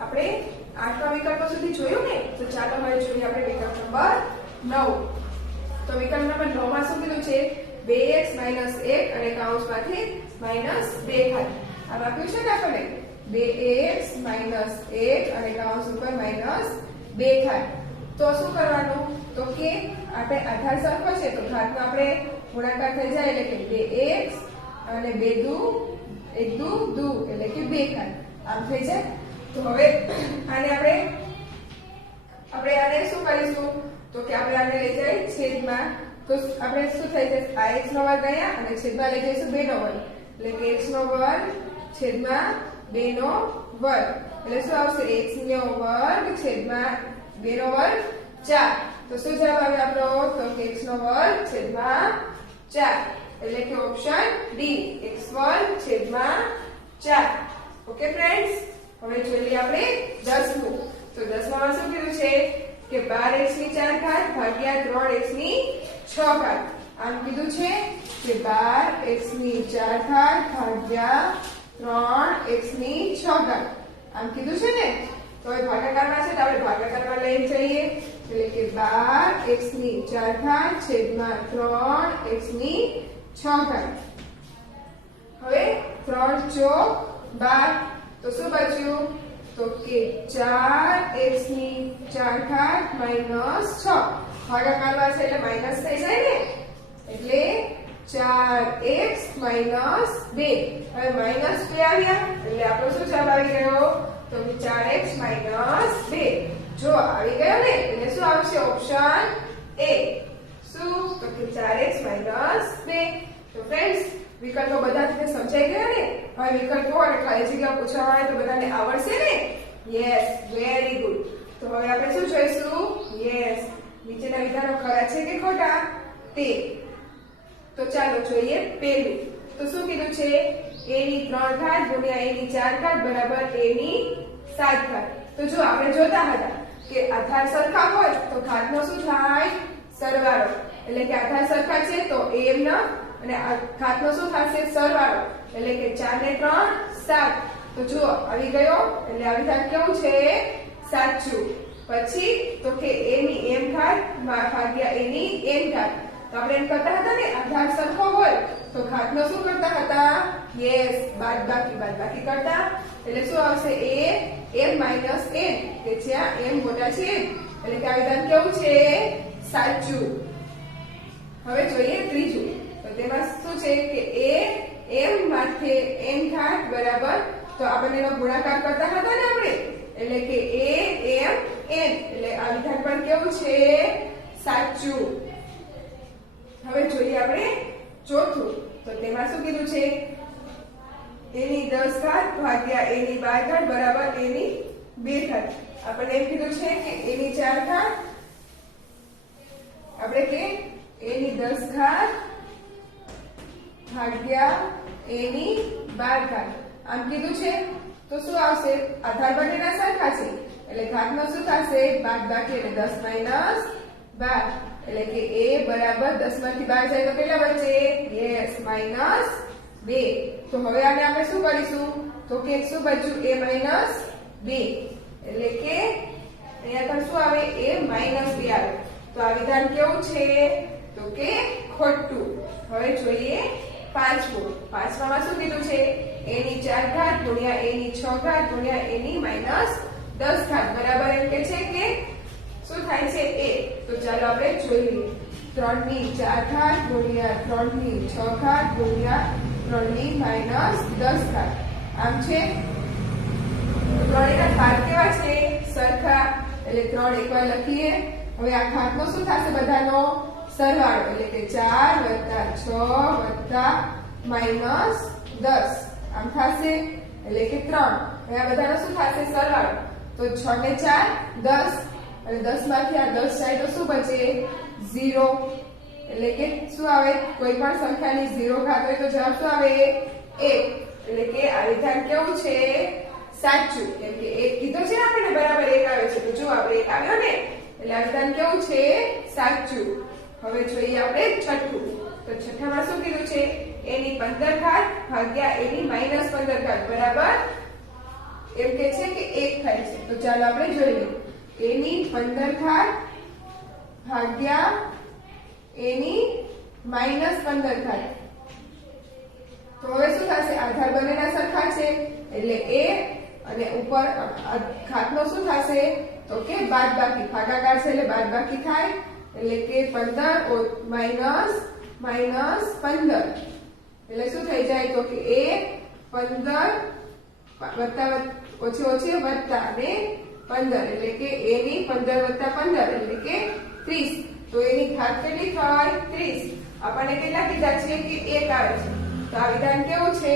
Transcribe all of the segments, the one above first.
આપણે 8મા વિકલ્પ સુધી જોયું ને, તો ચાલો હવે જોઈએ આપણે વિકલ્પ નંબર 9. તો વિકલ્પ નંબર 9 માં શું કીધું છે? 2x - 1 અને કૌંસમાંથી -2 ઘાત. આ આપ્યું છે ને આપણે 2x - 1 અને કૌંસ ઉપર -2 ઘાત. તો શું કરવાનું? તો કે આપણે આધાર સરખો છે તો ઘાતનો આપણે ગુણાકાર થઈ જાય એટલે કે 2x અને 2 દુ 1 દુ 2 એટલે કે 2 ઘાત. આમ થઈ જાય. તો હવે આને આપણે આને શું કરીશું? તો કે આપણે આને લઈ જાય છેદમાં. તો આપણે શું થઈ જશે? આ x નો વર્ગ અહીંયા અને છેદમાં લઈ જઈશું 2 નો વર્ગ. એટલે કે x નો વર્ગ છેદમાં 2 નો વર્ગ. એટલે શું આવશે? x નો વર્ગ છેદમાં 2 નો વર્ગ 4. તો શું જવાબ આવે આપણો? તો કે x નો વર્ગ છેદમાં 4. એટલે કે ઓપ્શન ડી, x વર્ગ છેદમાં 4. ઓકે ફ્રેન્ડ્સ, હવે જોઈએ આપણે 10મું. તો 10માં શું કીધું છે? કે 12x ની 4 ઘાત ભાગ્યા 3x ની 6 ઘાત. આમ કીધું છે કે 12x ની 4 ઘાત ભાગ્યા 3x ની 6 ઘાત. આમ કીધું છે ને. તો હવે ભાગાકારમાં છે તો આપણે ભાગાકારમાં લઈને જઈએ. એટલે કે 12x ની 4 ઘાત છેદમાં 3x ની 6 ઘાત. હવે 3 ચોક 12. તો શું બચ્યું? તો કે 4x ની 4 ઘાત -6. ભાગાકારમાં છે એટલે માઈનસ થઈ જાય ને. એટલે 4x - 2. હવે -2 આવ્યા એટલે આપણો શું જવાબ આવી ગયો? તો કે 4x - 2. જો આવી ગયો ને એટલે શું આવશે? Option A. શું? તો કે 4x - 2. તો ફ્રેન્ડ્સ, વિકલ્પો બધા તમને સમજાઈ ગયા ને? હવે વિકલ્પો અને ખાલી જગ્યા પૂછવામાં આવે તો બધાને આવડશે ને? Yes, very good. તો હવે આપણે શું જોઈશું? યસ, નીચેના વિધાનો ખરા છે કે ખોટા તે. તો ચાલો જોઈએ પહેલું. તો શું કીધું છે? a ની 3 ઘાત ગુણ્યા a ની 4 ઘાત બરાબર a ની 7 ઘાત. તો જો આપણે જોતા હતા કે આધાર સરખા હોય તો ઘાતનો શું થાય? સરવાળો. એટલે કે આધાર સરખા છે તો m ના અને આ ઘાતનો શું થશે? સરવાળો. એટલે કે 4 ને 3 7. તો જુઓ આવી ગયો એટલે આ વિધાન કેવું છે? સાચું. પછી તો કે a ની m ઘાત ભાગ્યા a ની n ઘાત. તો આપણે એમ કરતા હતા ને આધાર સરખો હોય તો ઘાતનો શું કરતા હતા? યસ, બાદબાકી કરતા. એટલે શું આવશે? a m - n કે જ્યાં m મોટા છે. એટલે કે આ વિધાન કેવું છે? સાચું. હવે જોઈએ ત્રીજું. તો તેમાં શું છે કે a m માથે n ઘાત બરાબર. તો આપણે એનો ગુણાકાર કરતા હતા ને આપણે. એટલે કે a m n. એટલે આ વિધાન પણ કેવું છે? સાચું. હવે જોઈએ આપણે ચોથું. તો તેમાં શું કીધું છે? a ની 10 ઘાત ભાગ્યા a ની 12 ઘાત બરાબર a ની 2 ઘાત. આપણે એમ કીધું છે કે a ની 4 ઘાત આપણે કે a ની 10 ઘાત ભાગ્યા a ની 12 ઘાત. આમ કીધું છે. તો શું આવશે? આધાર બંનેના સરખા છે એટલે ઘાતનો શું થશે? બાદબાકી. એટલે 10 - 12. એટલે કે a બરાબર 10 માંથી 12 જાય તો કેટલા બચે? યસ, -2. તો હવે આને આપણે શું કરીશું? તો કે શું બચ્યું? a - 2. એટલે કે અહીંયા પર શું આવે? a - 2 આવે. તો આ વિધાન કેવું છે? તો કે ખોટું. હવે જોઈએ પાંચમું. પાંચમામાં શું કીધું છે? a ની 4 ઘાત ગુણ્યા a ની 6 ઘાત ગુણ્યા a ની -10 ઘાત બરાબર એમ કે છે કે શું થાય છે? a. તો ચાલો આપણે જોઈએ. 3 ની 4 ઘાત ગુણ્યા 3 ની 6 ઘાત ગુણ્યા 3 ની -10 ઘાત. આમ છે. ત્રણેયના ઘાત કેવા છે? સરખા. એટલે 3 એકવાર લખીએ. હવે આ ઘાતનો શું થશે? બધાનો સરવાળો. એટલે કે 4 + 6 + -10. આમ થશે. એટલે કે 3. હવે આ બધાનો શું થશે? સરવાળો. તો 6 ને 4 10 અને 10 માંથી આ 10 જાય તો શું બચે? 0. એટલે કે શું આવે? કોઈ પણ સંખ્યાની 0 ઘાત હોય તો જવાબ શું આવે? 1. એટલે કે આ વિધાન કેવું છે? સાચું. કેમ કે 1 કીધો છે ને આપણને બરાબર 1 આવે છે. તો જો આપણે 1 આવ્યો ને એટલે આ વિધાન કેવું છે? સાચું. હવે જોઈએ આપણે છઠ્ઠું. તો છઠ્ઠામાં શું કીધું છે? a ની 15 ઘાત ભાગ્યા a ની -15 ઘાત બરાબર એમ કે છે કે 1 થાય છે. તો ચાલો આપણે જોઈ લઈએ. a ની 15 ઘાત ભાગ્યા a ની -15 ઘાત. તો હવે શું થશે? આધાર બંનેના સરખા છે એટલે a અને ઉપર ઘાતનો શું થશે? તો કે બાદબાકી. ભાગાકાર છે એટલે બાદબાકી થાય એટલે કે 15 માઈનસ 15 એટલે શું થઈ જાય? તો કે a 15 વત્તા ઓછી ઓછી વત્તા અને 15 એટલે કે a ની 15 વત્તા 15 એટલે કે 30. તો એની ઘાત કેટલી થાય? 30. આપણને કેટલા કીધા છે? કે 1 આવે છે. તો આ વિધાન કેવું છે?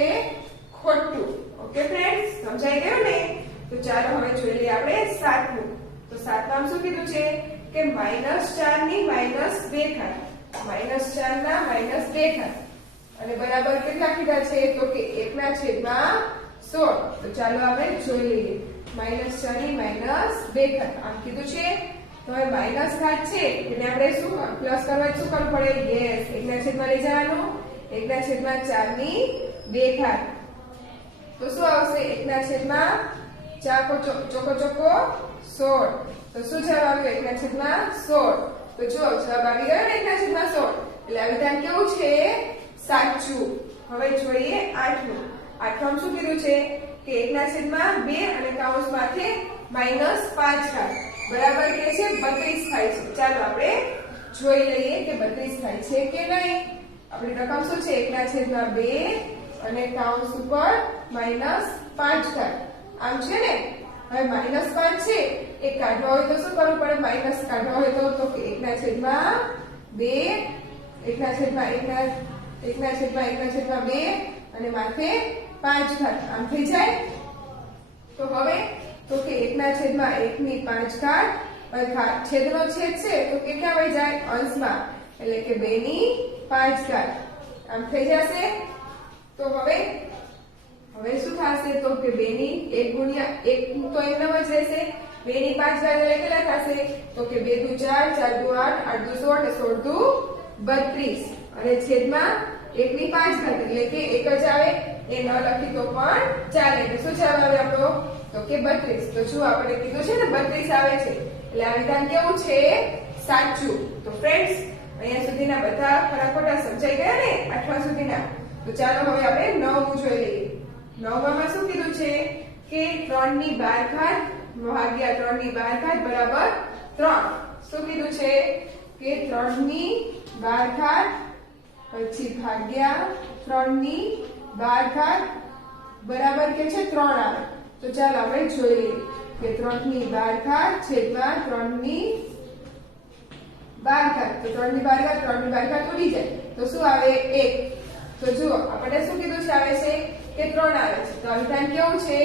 ખોટું. ઓકે ફ્રેન્ડ્સ, સમજાઈ ગયું ને? તો ચાલો હવે જોઈ લઈએ આપણે 7મું. તો 7માં શું કીધું છે? કે -4 ની -2 ઘાત. -4 ના -2 ઘાત અને બરાબર કેટલા કીધા છે? તો કે 1/16. તો ચાલો આપણે જોઈ લઈએ. -4 ની -2 ઘાત આમ કીધું છે. તો હવે માઈનસ ઘાત છે એટલે આપણે શું પ્લસ કરવા શું કરવું પડે? યસ, 1/માં લઈ જવાનું. 1/4 ની 2 ઘાત. તો શું આવશે? 1/4 ચોકો 16. તો શું જવાબ આવ્યો? 1/16. તો જો જવાબ આવી ગયો ને 1/16. એટલે આ વિધાન કેવું છે? સાચું. હવે જોઈએ 8મું. 8માં શું કીધું છે? કે 1/2 અને કૌંસમાંથી -5 ઘાત બરાબર કે છે 32 થાય છે. ચાલો આપણે જોઈ લઈએ કે 32 થાય છે કે નહીં. આપણી રકમ શું છે? 1/2 અને કૌંસ ઉપર -5 ઘાત. આમ છે ને? હવે -5 છે એ કાઢવા હોય તો શું કરવું પડે? માઈનસ કાઢવા હોય તો કે 1/2 1/2 અને માથે 5 ઘાત આમ થઈ જાય. તો હવે તો કે 1/1 ની 5 ઘાત છેદનો છેદ છે તો કેટલા વહી જાય? અંશમાં એટલે કે 2 ની 5 ઘાત આમ થઈ જશે. તો હવે શું થશે? તો કે 2 ની 1 ગુણ્યા 1 તો એમનેમ જ રહેશે. 2 ની 5 ઘાત એટલે કેટલા થશે? તો કે 2 દુ 4 4 દુ 8 8 દુ 16 અને 16 દુ 32 અને છેદમાં 1 ની 5 ઘાત એટલે કે 1 જ આવે. એ ન લખી તો પણ ચાલે. એટલે શું જવાબ આવે આપણો? તો કે 32. તો શું આપણે કીધું છે ને 32 આવે છે. એટલે આ વિધાન કેવું છે? સાચું. તો ફ્રેન્ડ્સ, અહીંયા સુધીના બધા ખરા ખોટા સમજાઈ ગયા ને? 8મા સુધીના. તો ચાલો હવે આપણે 9મું જોઈ લઈએ. 9માં શું કીધું છે? કે 3 ની 12 ઘાત ભાગ્યા 3 ની 12 ઘાત બરાબર 3. શું કીધું છે? કે 3 ની 12 ઘાત પછી ભાગ્યા 3 ની 12 ઘાત બરાબર કે છે 3 આવે. તો ચાલો આપણે જોઈ લઈએ કે 3 ની 12 ઘાત છેદમાં 3 ની 12 ઘાત. તો 3 ની 12 ઘાત 3 ની 12 ઘાત ઉડી જાય તો શું આવે? 1. તો જુઓ આપણે શું કીધું છે? આવે છે કે 3 આવે છે. તો આ વિધાન કેવું છે?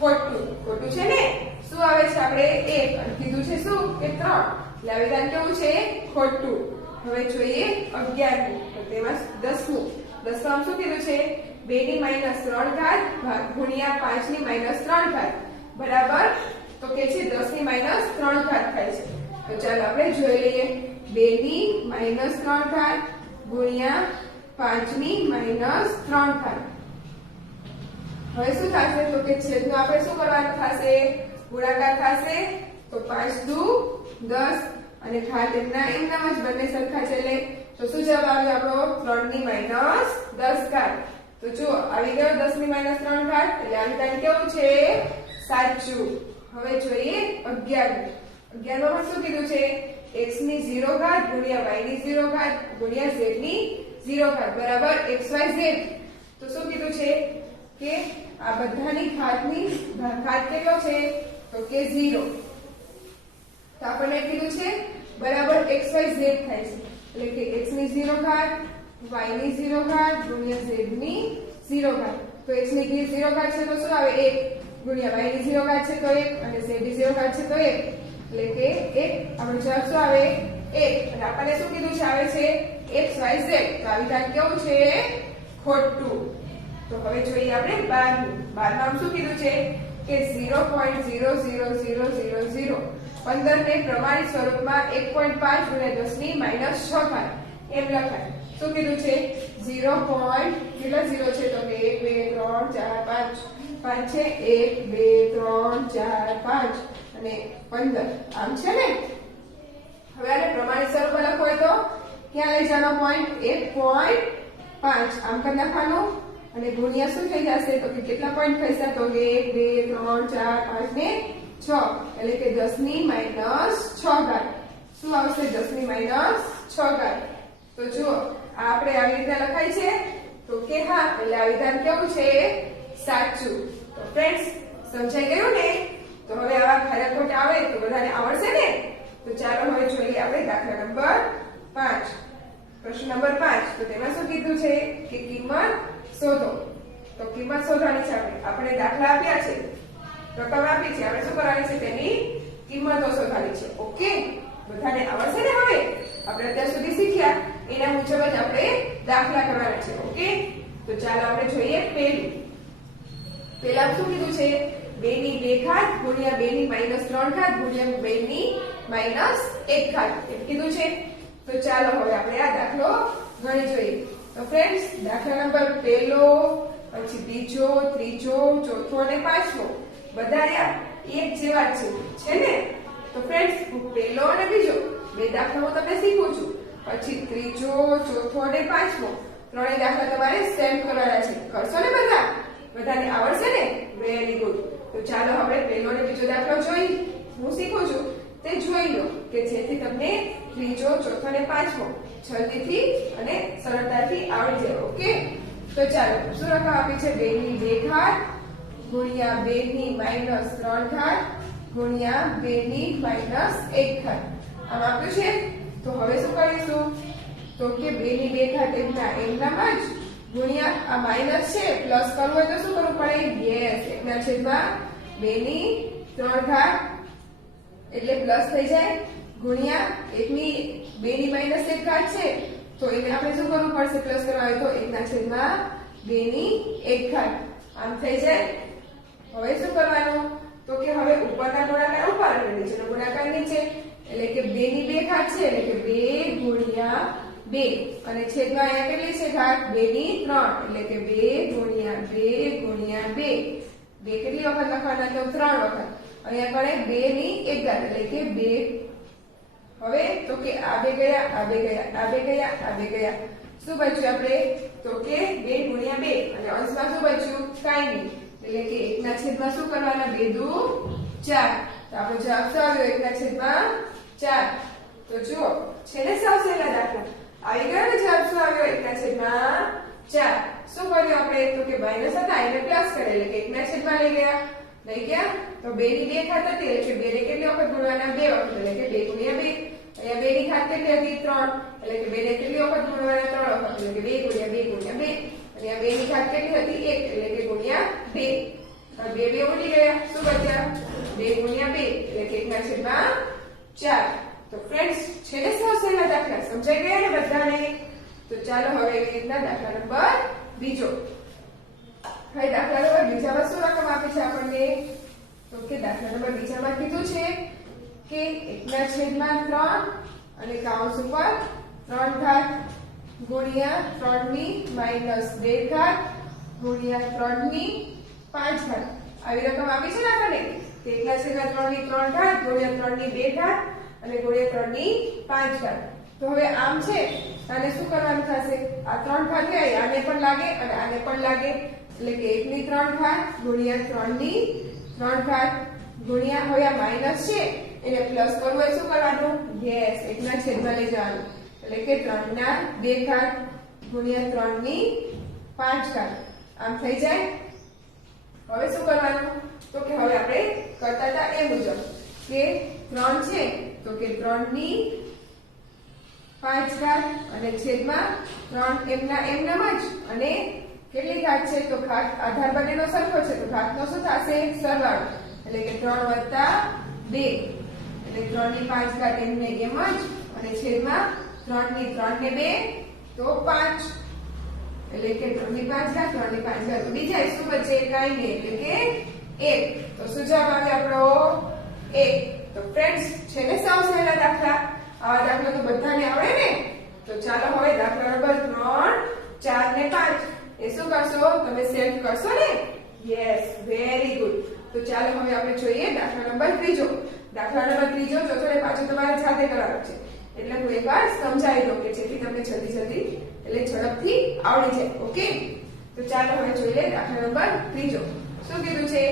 ખોટું. ખોટું છે ને? શું આવે છે? આપણે 1 અને કીધું છે શું? કે 3. એટલે આ વિધાન કેવું છે? ખોટું. હવે જોઈએ 11મું. તો તેમાં 10મું. 10માં શું કીધું છે? 2 ની -3 ઘાત ગુણ્યા 5 ની -3 ઘાત બરાબર તો કે છે 10 ની -3 ઘાત થાય છે. તો ચાલો આપણે જોઈ લઈએ. 2 ની -3 ઘાત ગુણ્યા 5 ની -3 ઘાત. હવે શું થશે? તો કે છેદનું આપણે શું કરવાનું થશે? ગુણાકાર થશે. તો 5 દુ 10 અને ઘાત એમના જ બંને સરખા છે એટલે તો શું જવાબ આવ્યો આપણો? 3 ની -10 ઘાત. તો જો આવી ગયો 10 ની -3 ઘાત. એટલે આ વિધાન કેવું છે? સાચું. હવે જોઈએ 11મું. 11માં શું કીધું છે? x ની 0 ઘાત ગુણ્યા y ની 0 ઘાત ગુણ્યા z ની 0 ઘાત બરાબર xyz. તો શું કીધું છે? કે આ બધાની ઘાત કેટલો છે? તો કે 0. તો આપણને કીધું છે બરાબર xyz થાય છે. એટલે કે x ની 0 ઘાત y ની 0 ઘાત ગુણ્યા z ની 0 ઘાત. તો x ની 0 ઘાત છે તો શું આવે? 1 ગુણ્યા y ની 0 ઘાત છે તો 1 અને z ની 0 ઘાત છે તો 1 એટલે કે 1. આપણો જવાબ શું આવે? 1. અને આપણને શું કીધું છે? આવે છે xyz. તો આ વિધાન કેવું છે? ખોટું. તો હવે જોઈએ આપણે 12મું. 12માં શું કીધું છે? કે 0.00000 15 ને પ્રમાણિત સ્વરૂપમાં 1.5 ગુણ્યા 10 ની -6 ઘાત એમ લખાય. શું કીધું છે? 0. કેટલા 0 છે? તો કે 1 2 3 4 5 5 છે 1 2 3 4 5 અને 15 આમ છે ને હવે આને પ્રમાણિત સ્વરૂપમાં લખો હોય તો ક્યાં લઈ જવાનો પોઈન્ટ 1.5 આમ કરી નાખવાનું અને ગુણ્યા શું થઈ જશે તો કે કેટલા પોઈન્ટ થશે તો કે 1 2 3 4 5 ને 6 એટલે કે 10 ની -6 ઘાત શું આવશે 10 ની -6 ઘાત તો જુઓ આપણે આવી રીતે લખાય છે તો કે હા એટલે આ વિધાન કેવું છે સાચું તો ફ્રેન્ડ્સ સમજાઈ ગયું ને તો હવે આવા ખરા ખોટા આવે તો બધાને આવડશે ને તો ચાલો હવે જોઈએ આપણે દાખલા નંબર 5 પ્રશ્ન નંબર 5 તો તેમાં શું કીધું છે કે કિંમત શોધો તો કિંમત શોધવાની છે આપણે દાખલા આપ્યા છે રકમ આપી છે આપણે શું કરવાની છે તેની કિંમતો શોધવાની છે ઓકે બધાને આવડશે ને હવે આપણે અત્યાર સુધી શીખ્યા એના મુજબ જ આપણે દાખલા કરવાના છે ઓકે તો ચાલો આપણે જોઈએ પહેલા શું કીધું છે 2 ની 2 ઘાત ગુણ્યા 2 ની -3 ઘાત ગુણ્યા 2 ની -1 ઘાત એમ કીધું છે તો ચાલો હવે આપણે આ દાખલો ગણી જોઈએ તો ફ્રેન્ડ્સ દાખલા નંબર પહેલો પછી બીજો ત્રીજો ચોથો અને પાંચમો બધા એક જેવા જ છે ને તો ફ્રેન્ડ્સ હું પહેલો અને બીજો બે દાખલા હું તમને શીખું છું પછી ત્રીજો ચોથો અને પાંચમો ત્રણેય દાખલા તમારે સેમ કરવાના છે કરશો ને બધાને આવડશે ને વેરી ગુડ તો ચાલો આપણે પહેલો અને બીજો દાખલો જોઈ હું શીખું છું તે જોઈ લો કે જેથી તમને ત્રીજો ચોથો અને પાંચમો જલ્દીથી અને સરળતાથી આવડી જાય ઓકે તો ચાલો શું રકમ આપી છે 2 ની 2 ઘાત ગુણ્યા 2 ની -3 ઘાત ગુણ્યા 2 ની -1 ઘાત આમ આપ્યું છે તો હવે શું કરીશું તો કે 2 ની 2 ઘાત એમનામાં જ ગુણ્યા આ માઈનસ છે પ્લસ કરવું હોય તો શું કરવું પડે યસ 1/2 ની 3 ઘાત એટલે પ્લસ થઈ જાય ગુણ્યા 2 ની -1 ઘાત છે તો એને આપણે શું કરવું પડશે પ્લસ કરવા હોય તો 1/2 ની 1 ઘાત આમ થઈ જાય હવે શું કરવાનું તો કે હવે ઉપરના ગુણાકાર ઉપર અને નીચેનો ગુણાકાર નીચે એટલે કે 2 ની 2 ઘાત છે એટલે કે 2 ગુણ્યા 2 અને છેદમાં અહીંયા કેટલી છે ઘાત 2 ની 3 એટલે કે 2 ગુણ્યા 2 ગુણ્યા 2 કેટલી વખત લખવાના તો 3 વખત અહીંયા ગણે 2 ની 1 ઘાત એટલે કે 2 હવે તો કે આ બે ગયા આ બે ગયા આ બે ગયા આ બે ગયા શું બચ્યું આપણે તો કે 2 ગુણ્યા 2 અને અંશમાં શું બચ્યું કાઈ નહીં એટલે કે 1 ના છેદમાં શું કરવાના 2 દુ 4 તો આપણો જવાબ શું આવ્યો 1 ના છેદમાં 4 તો જુઓ છે ને સાવ સહેલા દાખલા આવી ગયો ને જવાબ શું આવ્યો 1 ના છેદમાં 4 શું કર્યું આપણે તો કે માઈનસ હતા એને પ્લસ કરે એટલે કે 1 ના છેદમાં લઈ ગયા તો 2 ની 2 ઘાત હતી એટલે 2 ને કેટલી વખત ગુણવાના 2 વખત એટલે કે 2 ગુણ્યા 2 અહીંયા 2 ની ઘાત કેટલી હતી 3 એટલે કે 2 ને કેટલી વખત ગુણવાના 3 વખત એટલે કે 2 ગુણ્યા 2 ગુણ્યા 2 અહીંયા 2 ની ઘાત કેટલી હતી 1 એટલે કે ગુણ્યા 2 હવે 2 ઉડી ગયા શું બચ્યા 2 ગુણ્યા 2 એટલે કે 1 ના છેદમાં 4 તો ફ્રેન્ડ્સ છે ને સાવ સહેલા દાખલા સમજાઈ ગયા ને બધાને તો ચાલો હવે એવી રીતના દાખલા નંબર બીજો હવે દાખલા નંબર બીજામાં શું રકમ આપી છે આપણને તો કે દાખલા નંબર બીજામાં કીધું છે કે 1/3 અને કૌંસ ઉપર 3 ઘાત ગુણ્યા 3 ની -2 ઘાત ગુણ્યા 3 ની 5 ઘાત આવી રકમ આપી છે ને આપણને કે 1/3 ની 3 ઘાત ગુણ્યા 3 ની 2 ઘાત અને ગુણ્યા 3 ની 5 ઘાત તો હવે આમ છે આને શું કરવાનું થશે આ 3 ઘાત છે આને પણ લાગે અને આને પણ લાગે એટલે કે 1 ની 3 ઘાત ગુણ્યા 3 ની 3 ઘાત ગુણ્યા હવે આ માઈનસ છે એને પ્લસ કરવું હોય શું કરવાનું યસ 1 ના છેદમાં લઈ જવાનું એટલે કે 3 ના 2 ઘાત ગુણ્યા 3 ની 5 ઘાત આમ થઈ જાય હવે શું કરવાનું તો કે હવે આપણે કરતા હતા એ મુજબ કે 3 છે તો કે 3 ની 5 ઘાત અને છેદમાં 3 એમનામ જ અને કેટલી ઘાત છે તો ઘાત આધાર બંનેનો સરખો છે તો ઘાતનો શું થશે સરવાળો એટલે કે 3 + 2 એટલે 3 ની 5 ઘાત એમને એમ જ અને છેદમાં 3 ની 3 ને 2 તો 5 એટલે કે 3 ની 5 ઘાત 3 ની 5 ઘાત ઉડી જાય શું બચે કાઈ નહીં એટલે કે 1 તો શું જવાબ આવે આપણો 1 તો ફ્રેન્ડ્સ છે ને સાવ સહેલા દાખલા આવા દાખલા તો બધાને આવડે ને તો ચાલો હવે દાખલા નંબર 3 4 ને 5 એ શું કરશો તમે સેલ્ફ કરશો ને યસ, વેરી ગુડ. તો ચાલો હવે આપણે જોઈએ દાખલા નંબર ત્રીજો. દાખલા નંબર ત્રીજો, ચોથો ને પાંચો તમારે જાતે કરવાનો છે. એટલે હું એકવાર સમજાવી દઉં કે જેથી તમને જલ્દી એટલે ઝડપથી આવડી જાય. ઓકે, તો ચાલો હવે જોઈ લે દાખલા નંબર ત્રીજો. શું કીધું છે?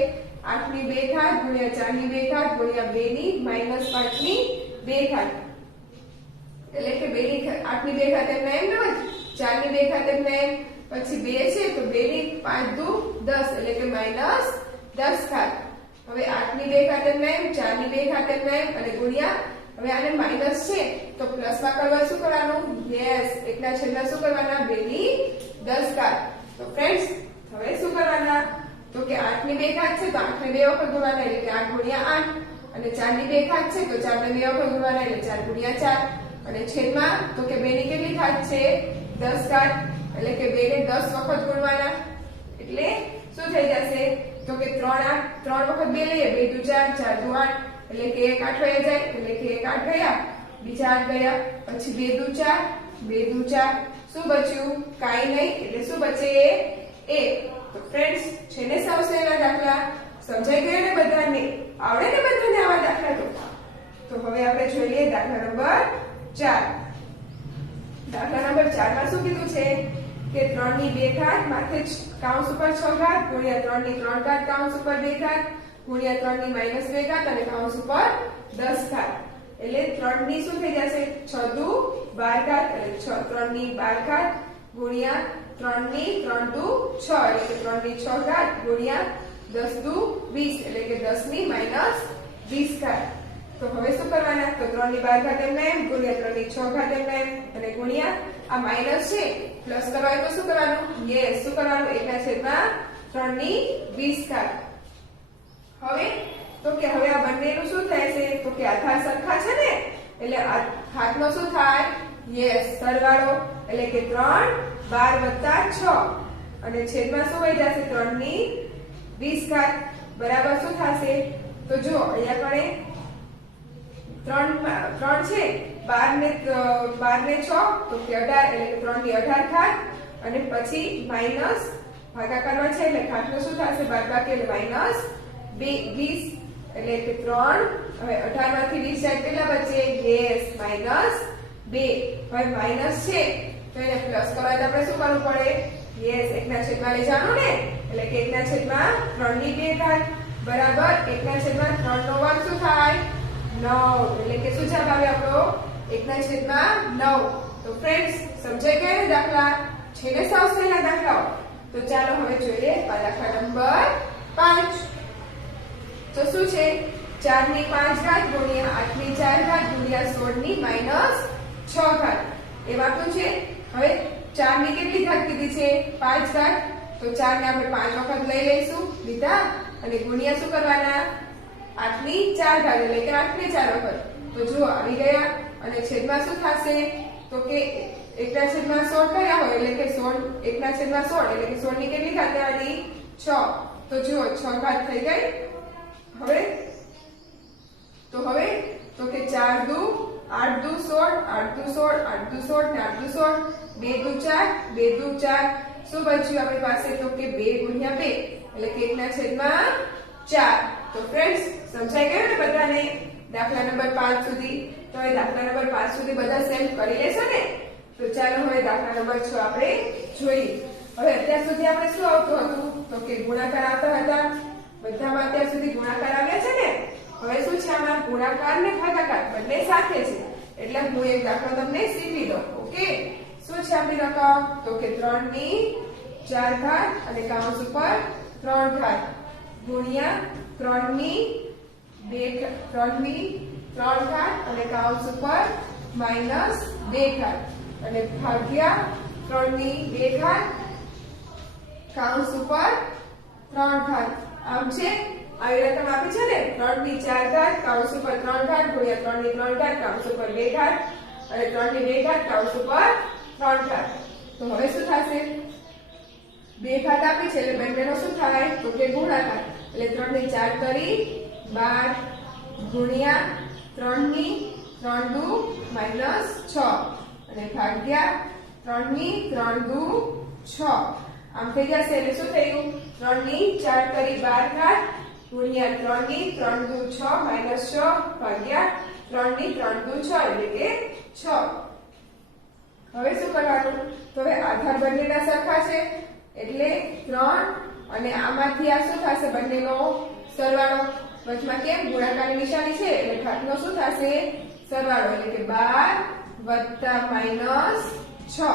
8 ની 2 ઘાત ગુણ્યા 4 ની 2 ઘાત ગુણ્યા 2 ની -5 ની 2 ઘાત. એટલે કે 2 ની 8 ની 2 ઘાત એમને એમ ન 4 ની 2 ઘાત એમને એમ, પછી 2 છે તો 2 ની 5 દુ 10 એટલે કે -10 ઘાત. હવે 8 ની 2 ઘાત એમને એમ, 4 ની 2 ઘાત એમને એમ અને ગુણ્યા, હવે આને માઈનસ છે તો પ્લસ માં કરવા શું કરવાનું? યસ, એકના છેદમાં શું કરવાના? 2 ની 10 ઘાત. તો ફ્રેન્ડ્સ હવે શું કરવાના? તો કે 8 ની 2 ઘાત છે તો 8 ને 2 વખત ગુણવાના એટલે કે 8 ગુણ્યા 8, અને 4 ની 2 ઘાત છે તો 4 ને 2 વખત ગુણવાના એટલે 4 ગુણ્યા 4, અને છેદમાં તો કે 2 ની કેટલી ઘાત છે? 10 ઘાત, એટલે કે 2 ને 10 વખત ગુણવાના એટલે શું થઈ જશે? તો કે 3 વખત 2 લઈએ, 2 દુ 4, 4 દુ 8, એટલે કે 1 8 વયા જાય, એટલે કે 1 8 ગયા, બીજા 8 ગયા, પછી 2 દુ 4, 2 દુ 4, શું બચ્યું? કાઈ નહીં, એટલે શું બચે? 1. તો ફ્રેન્ડ્સ છે ને સાવ સહેલા દાખલા, સમજાઈ ગયા ને બધાને? આવડે ને બધાને આવા દાખલા? તો હવે આપણે જોઈએ દાખલા નંબર 4. દાખલા નંબર 4 માં શું કીધું છે કે 3 ની 2 ઘાત માથે કૌંસ ઉપર 6 ઘાત ગુણ્યા 3 ની 3 ઘાત કૌંસ ઉપર 2 ઘાત ગુણ્યા 3 ની -2 ઘાત અને કૌંસ ઉપર 10 ઘાત. એટલે 3 ની શું થઈ જશે? 6 દુ 12 ઘાત, એટલે 3 ની 12 ઘાત ગુણ્યા 3 ની 3 દુ 6, એટલે કે 3 ની 6 ઘાત ગુણ્યા 10 દુ 20, એટલે કે 10 ની -20 ઘાત. તો હવે શું કરવાના? તો 3 ની 12 ઘાત એમને એમ ગુણ્યા 3 ની 6 ઘાત એમને એમ અને ગુણ્યા આ માઈનસ છે પ્લસ કરવા હોય તો શું કરવાનું? યસ, શું કરવાનું? 1/3 ની 20 ઘાત. હવે તો કે હવે આ બંનેનું શું થાય છે? તો કે આધાર સરખા છે ને, એટલે આ ઘાતનો શું થાય? યસ, સરવાળો, એટલે કે 3 12 + 6 અને છેદમાં શું વહી જશે? 3 ની 20 ઘાત બરાબર શું થશે? તો જો અહીંયા કણે 3 છે, 12 ને 6 તો કે 18, એટલે કે 3 ની 18 ઘાત અને પછી માઈનસ ભાગાકારમાં છે એટલે ઘાતનો શું થશે? બાદબાકી, એટલે -20, એટલે કે 3. હવે 18 માંથી 20 જાય કેટલા બચે? યસ, -2. હવે માઈનસ છે તો એને પ્લસ કરવા તો આપણે શું કરવું પડે? યસ, 1/3 લઈ જવાનું ને, એટલે કે 1/3 ની 2 ઘાત બરાબર 1/3 નો વર્ગ શું થાય? 9, એટલે કે શું જવાબ આવે આપણો? 1/9. તો ફ્રેન્ડ્સ સમજાઈ ગયા ને દાખલા? છે ને સાવ સહેલા દાખલાઓ? તો ચાલો હવે જોઈએ દાખલા નંબર 5. તો શું છે? 4 ની 5 ઘાત ગુણ્યા 8 ની 4 ઘાત ગુણ્યા 16 ની -6 ઘાત. એમાં શું છે? હવે 4 ની કેટલી ઘાત કીધી છે? 5 ઘાત. તો 4 ને આપણે 5 વખત લઈ લઈશું, લીધા, અને ગુણ્યા શું કરવાના? 8 ની 4 ઘાત, એટલે કે 8 ને 4 વખત. તો જુઓ આવી ગયા, અને છેદમાં શું થશે? તો કે 1/16 કયા હોય? એટલે કે 1/16, એટલે કે 16 ની કેટલી ઘાત આવવાની? 6. તો જુઓ 6 ઘાત થઈ ગઈ. હવે તો કે 4 દુ 8 દુ 16, 8 દુ 16, 8 દુ 16 ને 8 દુ 16, 2 દુ 4, 2 દુ 4, શું બચ્યું આપણી પાસે? તો કે 2 ગુણ્યા 2, એટલે કે 1/4. તો ફ્રેન્ડ્સ સમજાઈ ગયું ને બધાને દાખલા નંબર 5 સુધી? તો હવે દાખલા નંબર 5 સુધી બધા સેમ કરી લેશો ને? તો ચાલો હવે દાખલા નંબર 6 આપણે જોઈએ. હવે અત્યાર સુધી આપણે શું આવતું હતું? તો કે ગુણાકાર આવતા હતા. બધામાં અત્યાર સુધી ગુણાકાર આવ્યા છે ને? હવે શું છે આમાં? ગુણાકાર ને ભાગાકાર બંને સાથે છે, એટલે હું એક દાખલો તમને શીખવી દઉં. ઓકે, શું છે આપણી રકમ? તો કે 3 ની 4 ઘાત અને કૌંસ ઉપર 3 ઘાત ગુણ્યા 3 ની 3 ઘાત અને કૌંસ ઉપર -2 ઘાત અને ભાગ્યા 3 ની 2 ઘાત કૌંસ ઉપર 3 ઘાત. આમ છે આવી રકમ આપી છે ને? 3 ની 4 ઘાત કૌંસ ઉપર 3 ઘાત ગુણ્યા 3 ની 3 ઘાત કૌંસ ઉપર 2 ઘાત અને 3 ની 2 ઘાત કૌંસ ઉપર 3 ઘાત. તો હવે શું થશે? 2 ઘાત આપી છે એટલે બંનેનો શું થાય? તો કે ગુણાકાર, એટલે 3 ની 4 કરી 12 ગુણ્યા 3 ની 3 દુ -6 અને ભાગ્યા 3 ની 3 દુ 6 આમ થઈ જશે એટલે શું થયું 3 ની 4 કરી 12 ઘાત ગુણ્યા 3 ની 3 દુ 6 માઈનસ 6 ભાગ્યા 3 ની 3 દુ 6 એટલે કે 6. હવે શું કરવાનું તો હવે આધાર બંનેના સરખા છે એટલે 3 અને આમાંથી આ શું થશે બંનેનો સરવાળો વચમાં કેમ ગુણાકારની નિશાની છે એટલે ઘાતનો શું થશે સરવાળો એટલે કે 12 વત્તા માઈનસ 6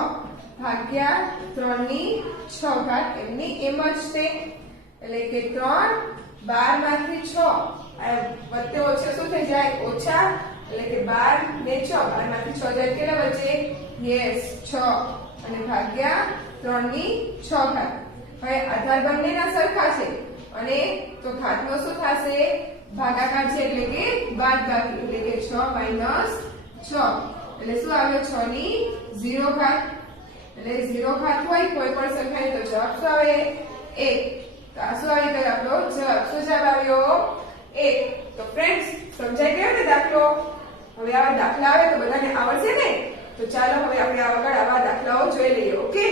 ભાગ્યા 3 ની 6 ઘાત એમની એમ જ છે એટલે કે 3 12 માંથી 6 આ વત્તે ઓછા શું થઈ જાય ઓછા એટલે કે 12 ને 6 12 માંથી 6 જાય કેટલા વચ્ચે યસ 6 અને ભાગ્યા 3 ની 6 ઘાત. હવે આધાર બંનેના સરખા છે અને તો ઘાતનો શું થશે ભાગાકાર છે એટલે કે બાદબાકી એટલે કે 6 માઈનસ 6 એટલે શું આવ્યો 6 ની 0 ઘાત એટલે 0 ઘાત હોય કોઈ પણ સંખ્યાની તો જવાબ શું આવે 1. તો આ શું આવી ગયો આપણો જવાબ શું જવાબ આવ્યો 1. તો ફ્રેન્ડ્સ સમજાઈ ગયો ને દાખલો. હવે આવા દાખલા આવે તો બધાને આવડશે ને તો ચાલો હવે આપણે આગળ આવા દાખલાઓ જોઈ લઈએ. ઓકે.